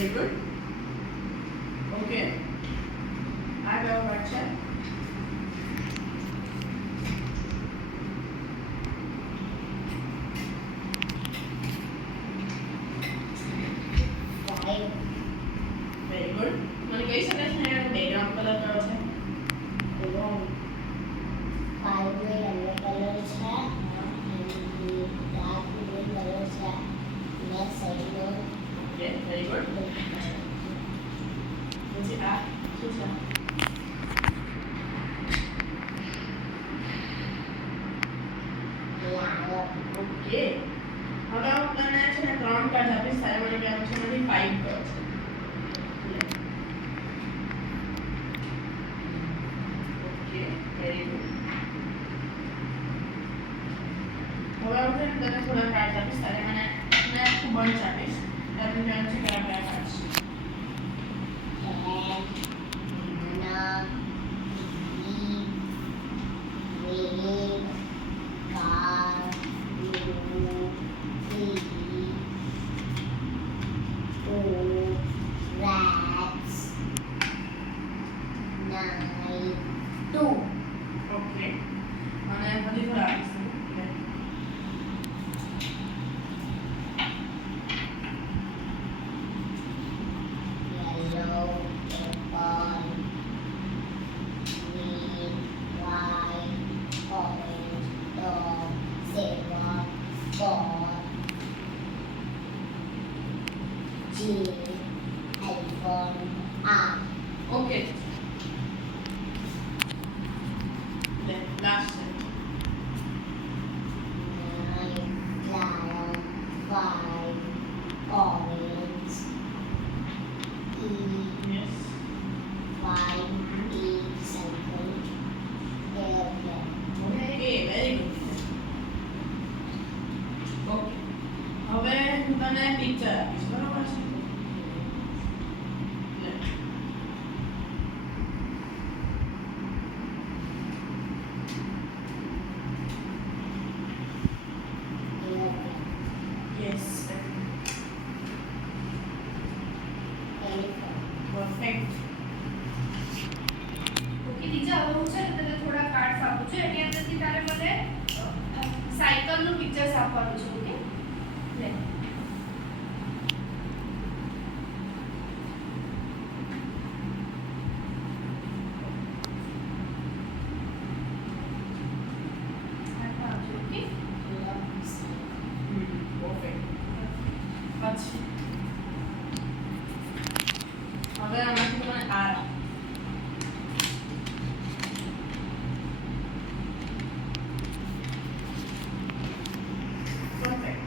Very good. Okay, આ કયો word છે? Very good. મને કહી શકે છે બેકગ્રાઉન્ડ કલર કયો છે? Okay, very good. પછી આ શું છે? ઓકે, હવે હું તને છે ને 3 કાર્ડ આપીશ, તારે મને કહેવાનું છે એમાંથી 5 કયો છે. Okay, very good. હવે હું છે ને તને થોડા કાર્ડ આપીશ, તારે મને આખું બંચ આપીશ, તારે મને કહેવાનું છે કયા કયા કાર્ડ છે. ઓકે, અને બધી થોડા આપીશ. ઓકે, લાસ્ટ છે. Yes. Okay, very good. Okay, હવે હું તને પિક્ચર આપીશ, બરોબર છે? લે. Yes, perfect. ઓકે દીજા, હવે હું છે ને તને થોડા કાર્ડ્સ આપું છું, એની અંદરથી તારે મને સાયકલનું પિક્ચર્સ આપવાનું છે. ઓકે, લે. Okay, perfect. પછી હવે આમાંથી મને આર આપ. પરફેક્ટ.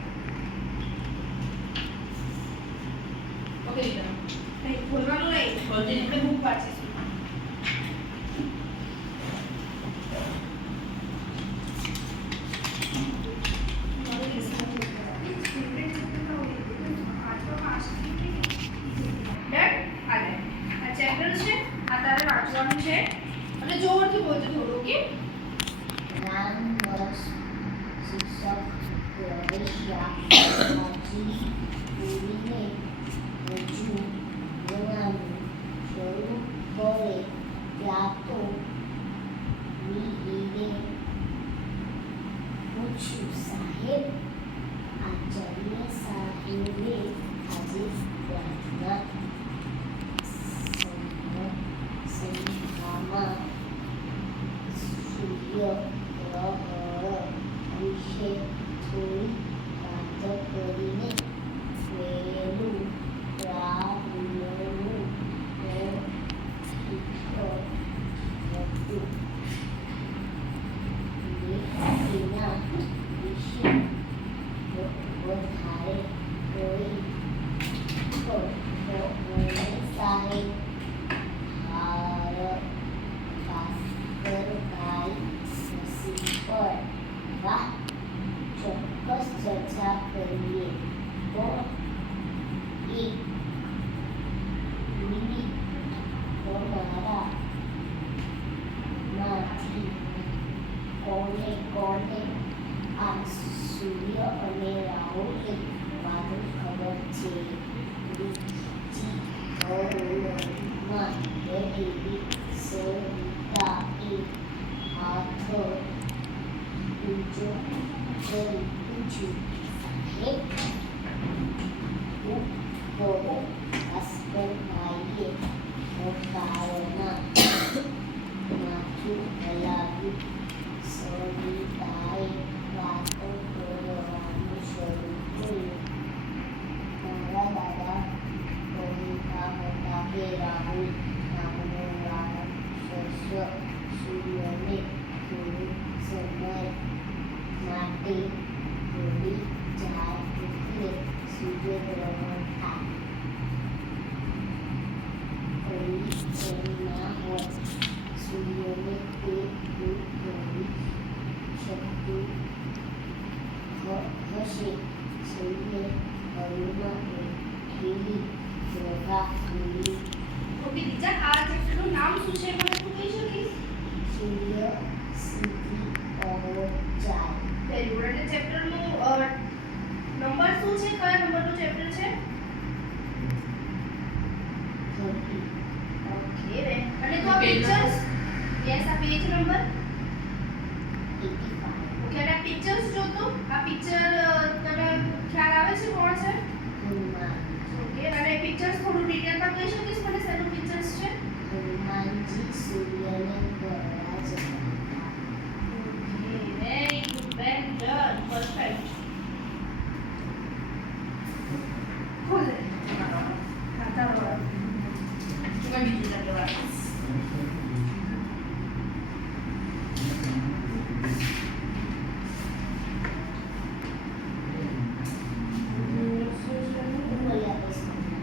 ઓકે દીકરા, નહીં ખોલવાનું નહીં, ખોલજે. આપણે બુક વાંચીશું. છે અને જોરથી બોલજો થોડું. ઓકે, નામ વર્ષ શિક્ષક પ્રવેશ્યા પછી પૂરીને રજૂ ગણાનું શરૂ કરે ત્યાં તો મીહીને પૂછ્યું, સાહેબ આચાર્ય સાહેબે આજે પ્રાર્થના સંસ્થામાં સૂર્યગ્રહણ વિશે થોડી વાત કરીને સૌમાં બેઠેલી સરિતાએ હાથ ઊંચો કરી પૂછ્યું, સાહેબ, હું કહો. ભાસ્કરભાઈએ હોકારના માથું હલાવ્યું. સરિતાએ વાતો કરવાનું શરૂ કર્યું. મારા દાદા કહેતા હતા કે રાહુલ નામનો રાક્ષસ સૂર્યને થોડો સમય માટે ભૂલી જાય એટલે સૂર્યગ્રહણ થાય. ફરી એમ ના હોય. સૂર્યને તે દૂર કરી શકતું હશે. સૂર્ય હળમાં બેઠેલી ગ્રહા બોલી, ઓકે દીજા, આ ચેપ્ટરનું નામ શું છે મને તું કહી શકીશ? સૂર્ય સીધી ઓર જાય. Very good. અને ચેપ્ટરનું નંબર શું છે? કયા નંબરનું ચેપ્ટર છે? ધરતી ઓકે. અને તો આ પિક્ચર્સ, યસ, આ પેજ નંબર 85. ઓકે. અને આ પિક્ચર્સ જો તો આ પિક્ચર તને ખ્યાલ આવે છે કોણ છે? હનુમાન. ઓકે. અને પિક્ચર્સ થોડું ડિટેલમાં કહી શકીશ મને શેનું પિક્ચર્સ છે? હનુમાનજી સૂર્યને ગળવા જતા હતા. Okay. Very good. Well done. Perfect. ખોલ દે. ખાતા વાળા. તમે બીજું ચેપ્ટર વાંચીશ. હું બોલી આપીશ તમને.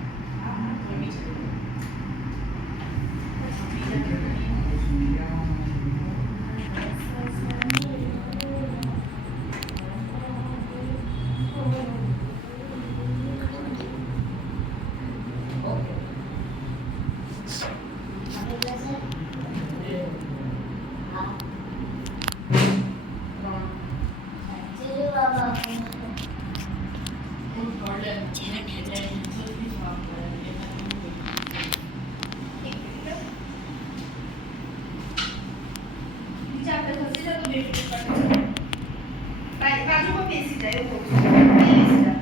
આપેલા છે? હા. ચલો બાબા. બીજા આપણે ખસી જાય તો 2 મિનિટ કાઢી બાજુમાં બેસી જાય એવું કહું છું. બેસી જા.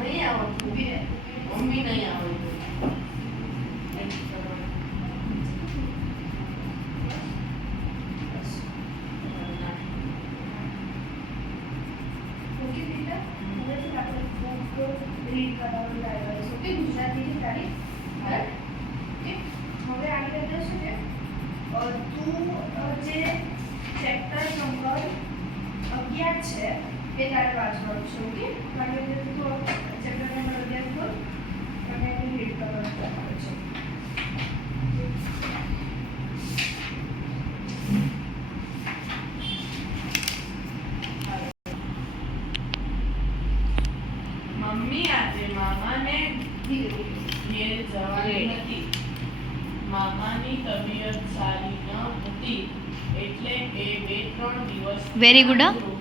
નહીં આવડતું. ઊભી રહે. મમ્મી નહીં આવડતું. ઓકે બેટા, હવેથી આપણે બુક રીડ કરવાનું ટ્રાય કરીશું. ઓકે, ગુજરાતીની તારીખ. ઓકે. હવે આગળ આપણે છે ને તું જે ચેપ્ટર નંબર 11 છે એ તારે વાંચવાનું છે. ઓકે. માટે તું ચેપ્ટર નંબર 11 ખોલ અને એને રીડ કરવાનું ટ્રાય છે. મમ્મી આજે મામાને ઘેર જવાની હતી. મામાની તબિયત સારી ન હતી એટલે એ 2-3 દિવસ Very good, huh? રોકાયા.